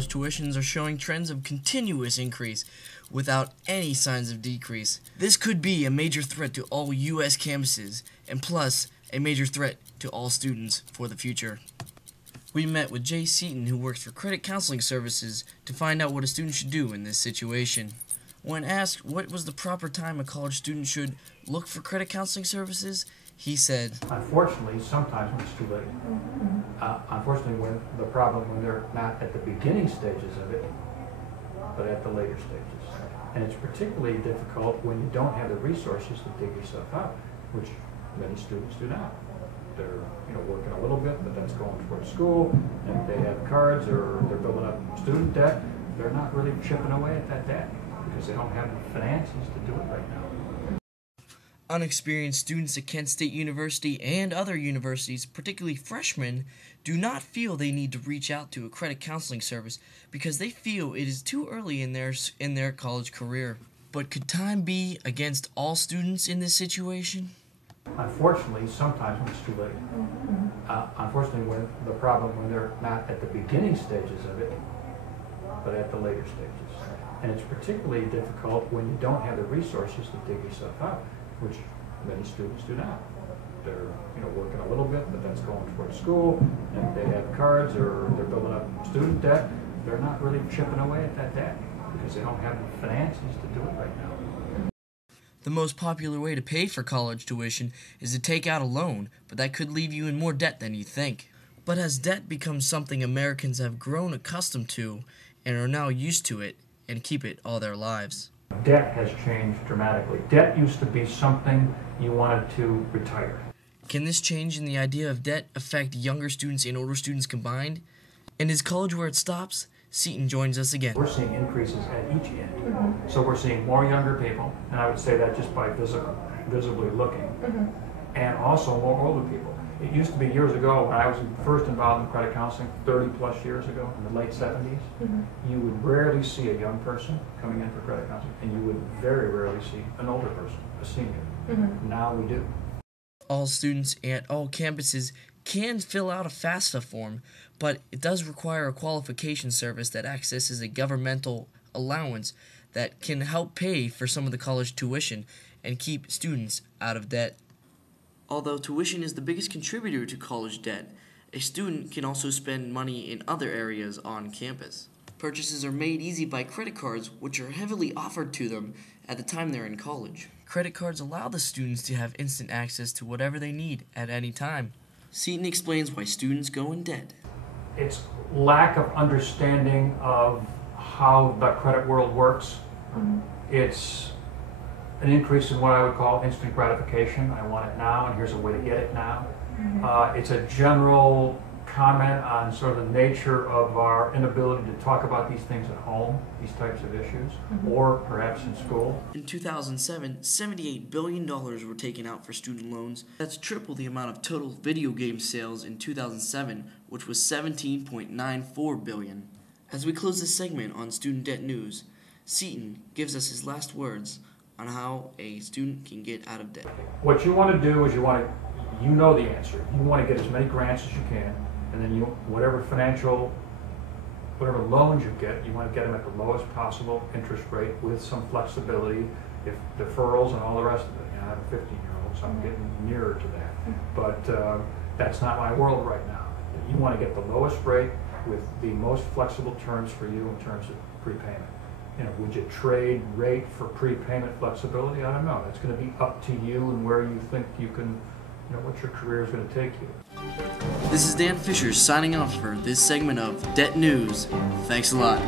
college tuitions are showing trends of continuous increase without any signs of decrease. This could be a major threat to all U.S. campuses, and plus, a major threat to all students for the future. We met with Jay Seaton, who works for Credit Counseling Services, to find out what a student should do in this situation. When asked what was the proper time a college student should look for credit counseling services, he said, "Unfortunately, sometimes when it's too late. Unfortunately, when they're not at the beginning stages of it, but at the later stages. And it's particularly difficult when you don't have the resources to dig yourself out, which many students do not. They're working a little bit, but that's going towards school, and they have cards or they're building up student debt. They're not really chipping away at that debt because they don't have the finances to do it right now." Unexperienced students at Kent State University and other universities, particularly freshmen, do not feel they need to reach out to a credit counseling service because they feel it is too early in their college career. But could time be against all students in this situation? Unfortunately, sometimes when it's too late. Unfortunately, when they're not at the beginning stages of it, but at the later stages. And it's particularly difficult when you don't have the resources to dig yourself out, which many students do not. They're working a little bit, but that's going towards school, and they have cards or they're building up student debt. They're not really chipping away at that debt because they don't have the finances to do it right now. The most popular way to pay for college tuition is to take out a loan, but that could leave you in more debt than you think. But has debt become something Americans have grown accustomed to and are now used to it and keep it all their lives? Debt has changed dramatically. Debt used to be something you wanted to retire. Can this change in the idea of debt affect younger students and older students combined? And is college where it stops? Seaton joins us again. We're seeing increases at each end. So we're seeing more younger people, and I would say that just by visibly looking, and also more older people. It used to be years ago when I was first involved in credit counseling, 30 plus years ago, in the late 70s, you would rarely see a young person coming in for credit counseling, and you would very rarely see an older person, a senior. Now we do. All students at all campuses can fill out a FAFSA form, but it does require a qualification service that accesses a governmental allowance that can help pay for some of the college tuition and keep students out of debt. Although tuition is the biggest contributor to college debt, a student can also spend money in other areas on campus. Purchases are made easy by credit cards, which are heavily offered to them at the time they're in college. Credit cards allow the students to have instant access to whatever they need at any time. Seaton explains why students go in debt. It's lack of understanding of how the credit world works. It's an increase in what I would call instant gratification. I want it now, and here's a way to get it now. It's a general comment on sort of the nature of our inability to talk about these things at home, these types of issues, or perhaps in school. In 2007, $78 billion were taken out for student loans. That's triple the amount of total video game sales in 2007, which was $17.94 billion. As we close this segment on student debt news, Seaton gives us his last words on how a student can get out of debt. What you want to do is you know the answer. You want to get as many grants as you can, and then whatever loans you get, you want to get them at the lowest possible interest rate with some flexibility, if deferrals and all the rest of it. I have a 15-year-old, so I'm getting nearer to that. But that's not my world right now. You want to get the lowest rate with the most flexible terms for you in terms of prepayment. Would you trade rate for prepayment flexibility? I don't know. That's going to be up to you and where you think you can, what your career is going to take you. This is Dan Fisher signing off for this segment of Debt News. Thanks a lot.